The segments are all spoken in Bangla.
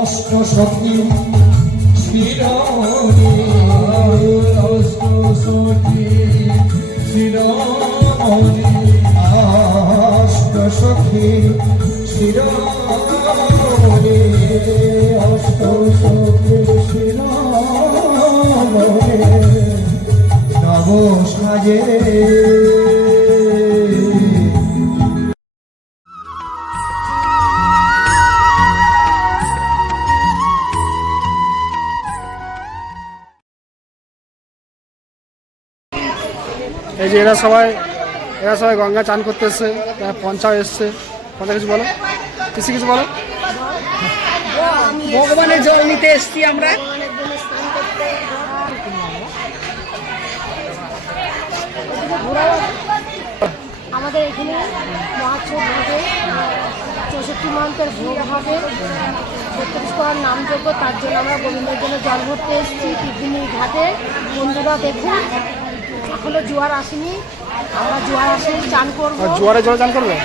অষ্ট সখী শিরোমণি অষ্ট সখী শিরোমণি অষ্ট সখী শিরোমণি অষ্ট সখী শিরোমণি নব সাজে এই যে এরা সবাই গঙ্গা চান করতে এসছে, পঞ্চাও এসছে। পঞ্চা কিছু বলো, কিছু বলো। ভগবানের জল নিতে এসছি আমরা। আমাদের এখানে মহাছোট হবে, 64 মন্ত্রের ভোগ হবে, 36 করার নামযজ্ঞ। তার জন্য আমরা গোবিন্দের জন্য জল ভরতে এসেছি টিফিনি ঘাটে। বন্ধুরা দেখুন, এখনো জোয়ার আসেনি, আমরা জোয়ার আসেনি চান করবো। জোয়ারে জলে চান করবে?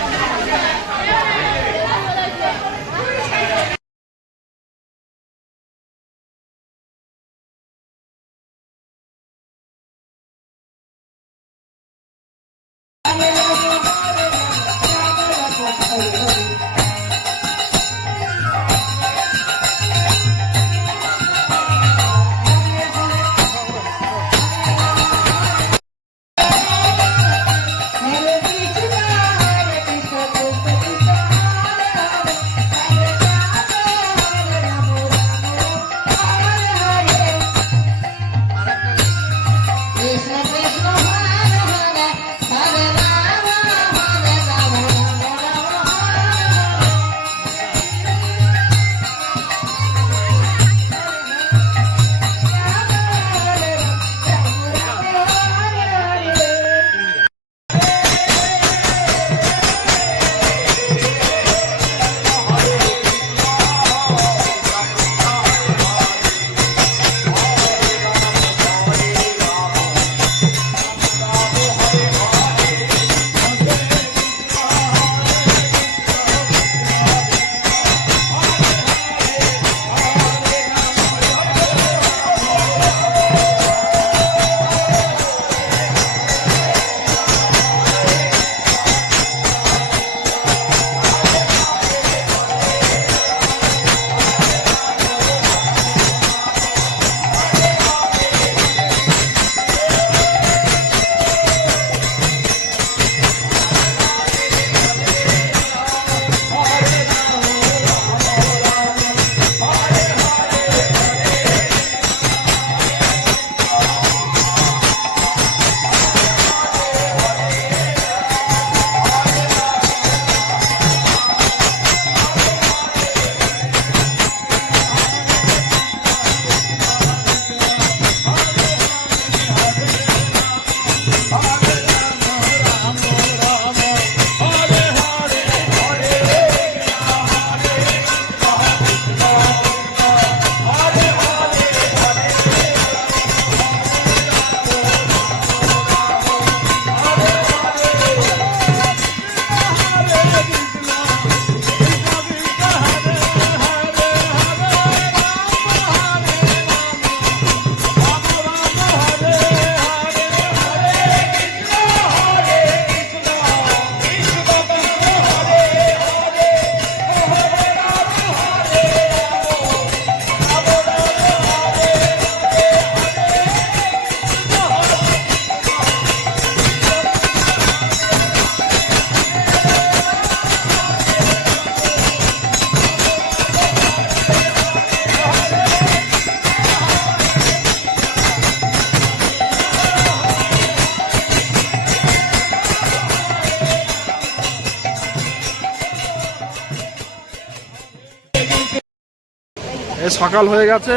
সকাল হয়ে গেছে,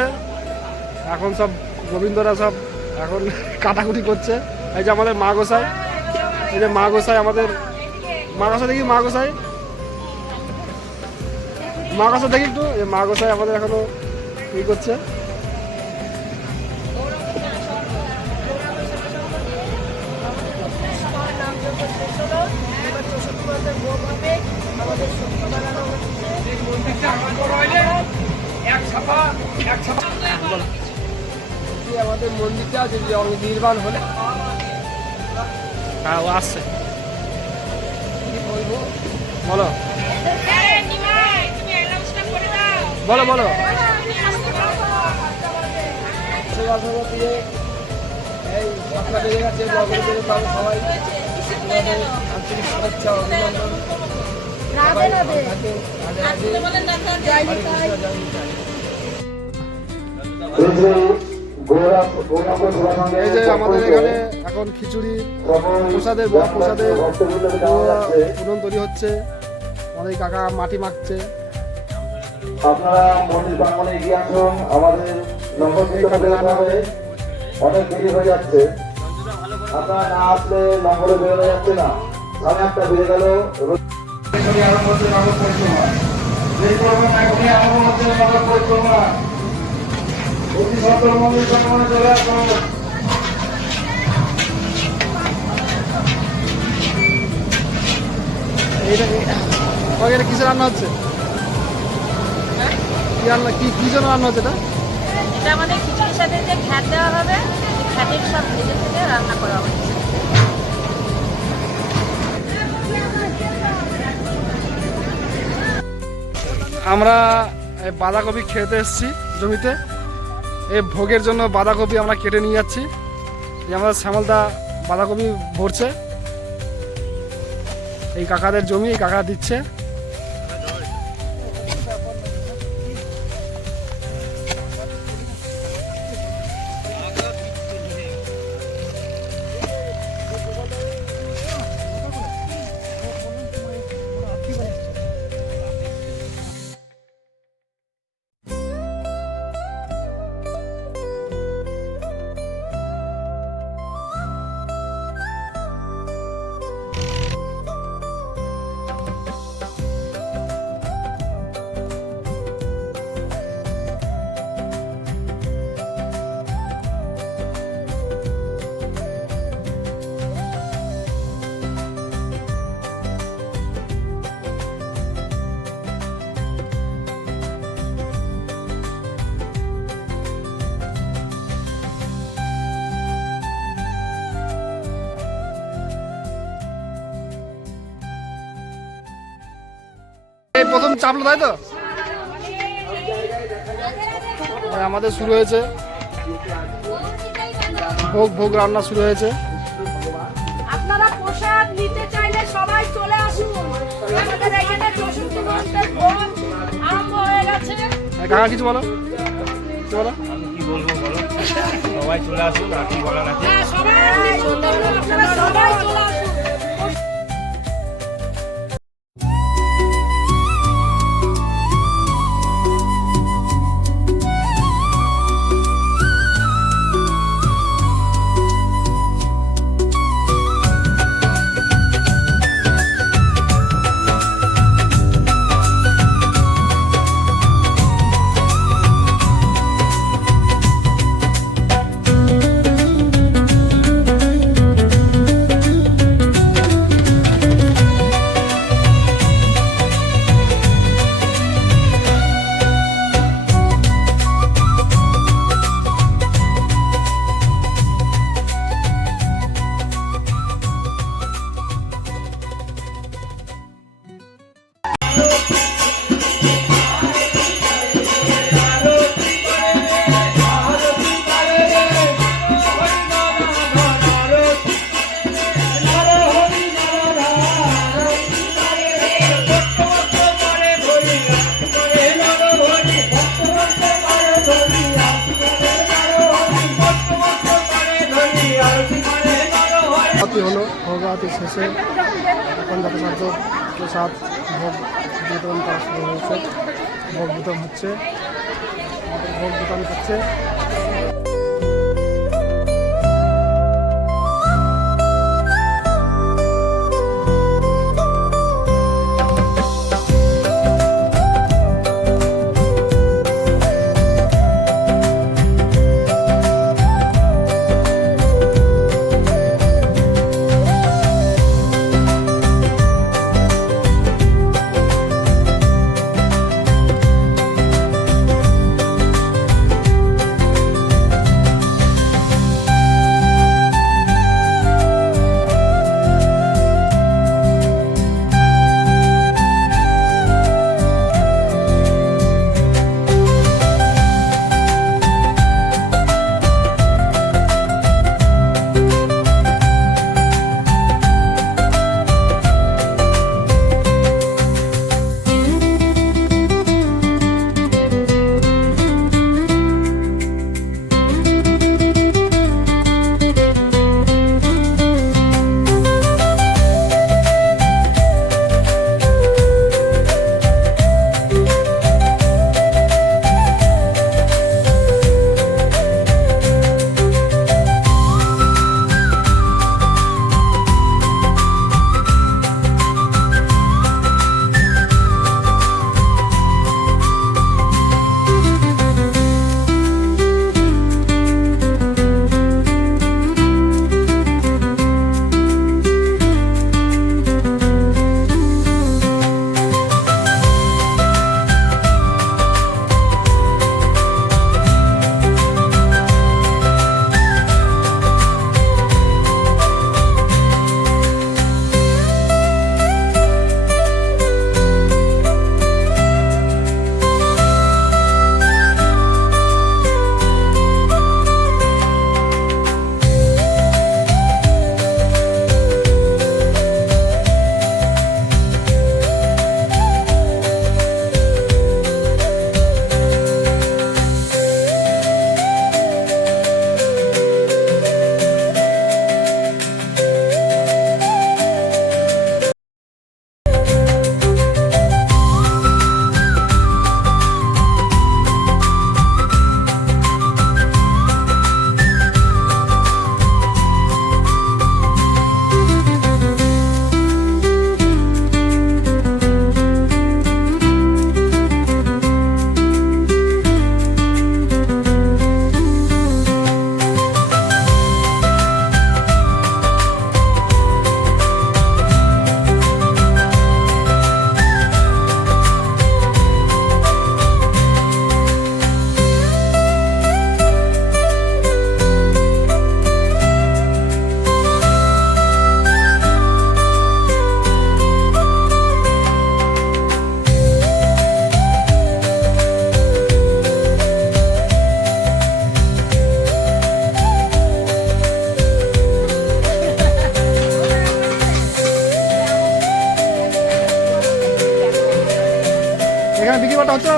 এখন সব গোবিন্দরা সব এখন কাটাকুটি করছে। এই যে আমাদের মা গোসাই, এই যে মা গোসাই, আমাদের মা গোসাই দেখি, মা গোসাই দেখি একটু। মা গোসাই আমাদের এখনো ই করছে। আমাদের মন্দিরটা যদি নির্মাণ হলে হ্যাঁ ও আসছে বলো বলো বলো এই সরকার বেড়ে গেছে সবাই আন্তরিক শুভেচ্ছা অভিনন্দন রাধে রাধে এই যে আমাদের এখানে এখন খিচুড়ি প্রসাদের উনুন তৈরি হচ্ছে আমাদের কাকা মাটি মাখছে আপনারা মন্দির প্রাঙ্গণে এগিয়ে আসুন, আমাদের লঙ্ঘন হবে, অনেক দেরি হয়ে যাচ্ছে। আপনারা না আসলে লঙ্ঘনে বেরোনো যাচ্ছে না। সামনে একটা বেড়ে গেল আরম্ভ হচ্ছে নগর পরিক্রমা। যে করবেন এখনই আরম্ভ হচ্ছে নগর পরিক্রমা। অতি সত্তর মন্দির প্রাঙ্গণে চলে আসুন। এটা কিসে রান্না হচ্ছে কি রান্না কি জন্য রান্না হচ্ছে এটা এটা আমাদের খিচুড়ির সাথে যে ঘ্যাট দেওয়া হবে সেই ঘ্যাটের সব ভেজে থেকে রান্না করা হচ্ছে। আমরা এই বাঁধাকপি খেতে এসেছি জমিতে এই ভোগের জন্য বাঁধাকপি আমরা কেটে নিয়ে যাচ্ছি এই আমাদের শ্যামলদা বাঁধাকপি ভরছে এই কাকাদের জমি এই কাকা দিচ্ছে এই প্রথম চাপলো তাই তো আমাদের শুরু হয়েছে ভোগ রান্না শুরু হয়েছে আপনারা প্রসাদ নিতে চাইলে সবাই চলে আসুন আমাদের এখানে 64 ঘন্টার ভোগ আরম্ভ হয়ে গেছে কাকা কিছু বলো কিছু বলো সবাই চলে আসুন আর কি বলার আছে হ্যাঁ সবাই আপনারা সবাই চলে আসুন হলো ভোগাতি শেষে এখন যথাসাধ্য প্রসাদ ভোগ বিতরণ করা শুরু হয়েছে ভোগ বিতরণ হচ্ছে ভোগ বিতরণ হচ্ছে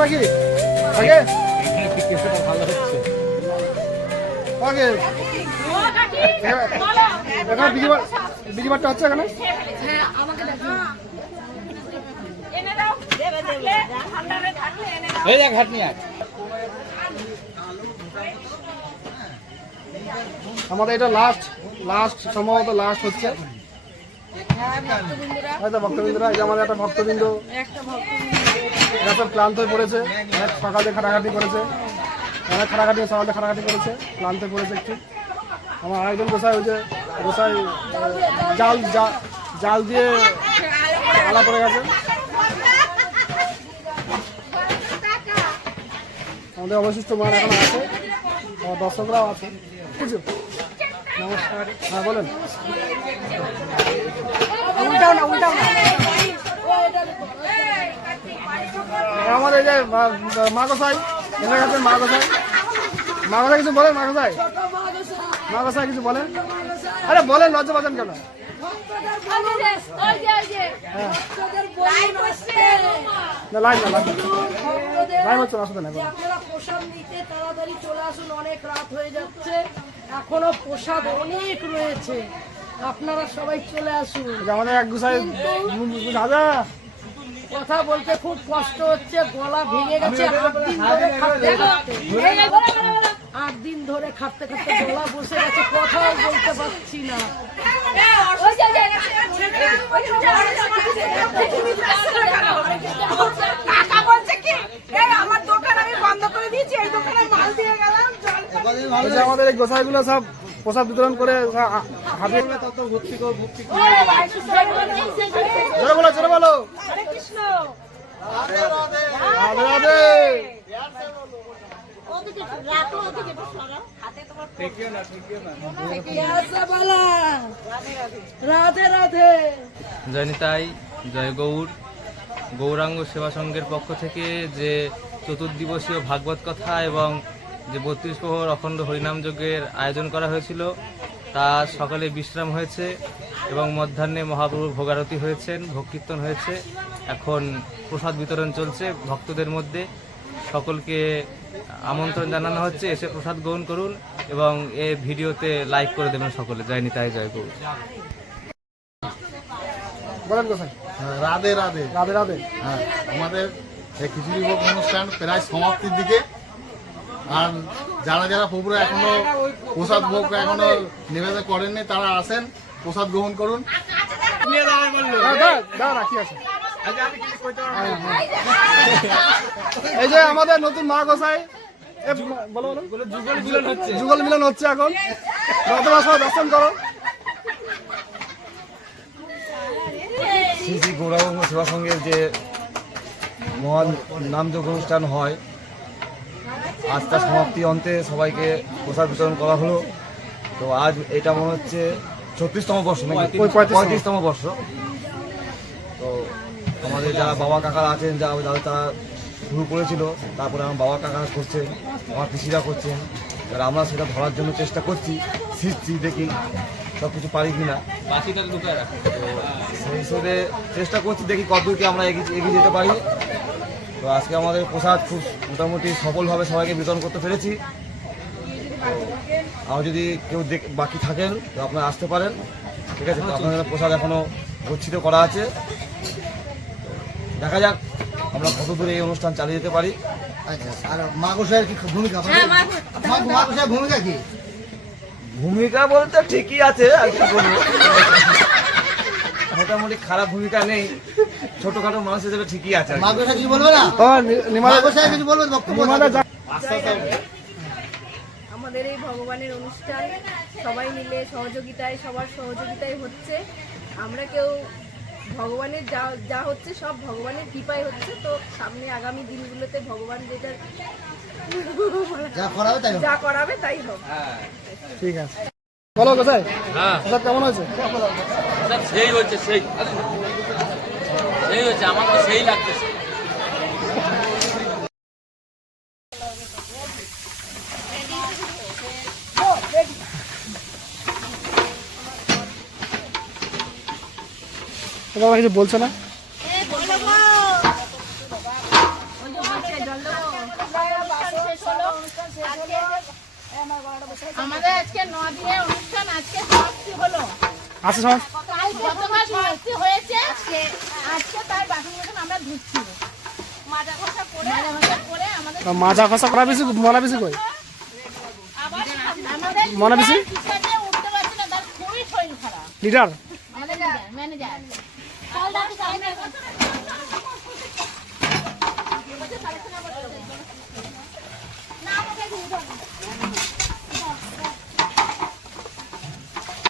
নাকি আগে ওকে এখানে বিজিবারটা হচ্ছে এখানে হ্যাঁ আমাকে দেখো এনে দাও থাকলে ঠান্ডাতে থাকলে এনে দাও এই দেখ ঘাটনি আর আমাদের এটা লাস্ট সম্ভবত লাস্ট হচ্ছে হয়তো ভক্তবৃন্দরা এই যে আমাদের একটা ভক্তবৃন্দ এরা সব ক্লান্ত হয়ে পড়েছে অনেক সকালে খাটাখাটি করেছে অনেক খাটাখাটি সকালে খাটাখাটি করেছে ক্লান্ত হয়ে পড়েছে একটু আমার আরেকজন গোসাই ওই যে গোসাই জাল দিয়ে আলা পড়ে গেছে আমাদের অবশিষ্ট মান এখন আছে আর দর্শকরাও আছে কিছু নমস্কার হ্যাঁ বলেন উল্টাও না আমাদের এই যে মা গোসাই এসে গেছেন মা গোসাই কিছু বলেন মা গোসাই কিছু বলেন আরে বলেন লজ্জা পাচ্ছেন কেন না লাইন হচ্ছে না আসতে না আপনারা প্রসাদ নিতে তাড়াতাড়ি চলে আসুন, অনেক রাত হয়ে যাচ্ছে, এখনো প্রসাদ অনেক রয়েছে, আপনারা সবাই চলে আসুন। আমাদের এক গোসাই দাদা কথা বলতে খুব কষ্ট হচ্ছে, গলা ভেঙে গেছে, 8 দিন ধরে খাটতে গলা বসে গেছে, কথাও বলতে পারছি না। আমাদের এই গোসাইগুলো সব প্রসাদ বিতরণ করে হাতে চলে বলো রাধে রাধে রাধে রাধে। জয় নিতাই, জয় গৌর। গৌরাঙ্গ সেবা সংঘের পক্ষ থেকে যে চতুর্দিবসীয় ভাগবত কথা এবং যে 32 প্রহর অখণ্ড হরিনাম যজ্ঞের আয়োজন করা হয়েছিল তা সকালে বিশ্রাম হয়েছে এবং মধ্যাহ্নে মহাপ্রভুর ভোগারতি হয়েছেন, ভোগ কীর্তন হয়েছে। এখন প্রসাদ বিতরণ চলছে ভক্তদের মধ্যে। সকলকে আমন্ত্রণ জানানো হচ্ছে, এসে প্রসাদ গ্রহণ করুন এবং এই ভিডিওতে লাইক করে দেবেন সকলে। জয় নিতাই, জয় গৌর। বলেন গোসাই রাধে রাধে রাধে রাধে। হ্যাঁ, আমাদের এই খিচুড়ি ভোগ অনুষ্ঠান প্রায় সমাপ্তির দিকে। আর যারা প্রভুরা এখনো প্রসাদ ভোগ এখনো নিবেদন করেননি তারা আসেন, প্রসাদ গ্রহণ করুন। কি আছে এই যে আমাদের নতুন মা গোসাই যুগল মিলন হচ্ছে এখন, দর্শন করো। শ্রী শ্রী গৌরাঙ্গ সেবা সংঘের যে মহান নামযজ্ঞ অনুষ্ঠান হয়, আজ তার সমাপ্তি অন্তে সবাইকে প্রসাদ বিতরণ করা হলো। তো আজ এটা মনে হচ্ছে 36তম বর্ষ নাকি 35তম বর্ষ। তো আমাদের যারা বাবা কাকারা আছেন, যারা তারা শুরু করেছিল, তারপরে আমার বাবা কাকারা করছেন, আমার পিসিরা করছেন, আর আমরা সেটা ধরার জন্য চেষ্টা করছি, শিখছি, দেখি সব কিছু পারি কিনা। তো সেই হিসেবে চেষ্টা করছি, দেখি কতদূরকে আমরা এগিয়ে যেতে পারি। তো আজকে আমাদের প্রসাদ খুব মোটামুটি সফলভাবে সবাইকে বিতরণ করতে পেরেছি। তো আর যদি কেউ বাকি থাকেন তো আপনারা আসতে পারেন, ঠিক আছে? তো আপনাদের প্রসাদ এখনও গচ্ছিত করা আছে। দেখা যাক আমরা কত দূরে এই অনুষ্ঠান চালিয়ে যেতে পারি। আর মা গোসাইয়ের কি ভূমিকা? মা গোসাইয়ের ভূমিকা কি? ভূমিকা বলতে ঠিকই আছে, আর কি বলবো, মোটামুটি খারাপ ভূমিকা নেই, ছোটখাটো মানুষ হিসেবে ঠিকই আছে। মা গোসাই কিছু বলবে না? মা গোসাই কিছু বলবে? বক্তব্য আমাদের এই ভগবানের অনুষ্ঠান সবাই মিলে সহযোগিতায়, সবার সহযোগিতায় হচ্ছে। আমরা কেউ ভগবানের যা হচ্ছে সব ভগবানের কৃপায় হচ্ছে। তো সামনে আগামী দিনগুলোতে ভগবান যেটা যা করাবে তাই হবে। ঠিক আছে, বলো কোথায় প্রসাদ কেমন হয়েছে? সেই হচ্ছে, আমার তো সেই লাগতেছে। বাবা কিছু বলছে না? আমাদের আজকে 9 দিনের অনুষ্ঠান আজকে সমাপ্তি হলো। আচ্ছা সব কালকে গতকাল সমাপ্তি হয়েছে, আজকে তার বাসন আমরা ধুচ্ছি। মাজা ঘষা করে আমাদের মাজা ঘষা করা বেশি মনা বেশি কই আমাদের মনা বেশি কিচেনে উঠতে পারছে না, তার খুবই শরীর খারাপ। লিডার আমাদের ম্যানেজার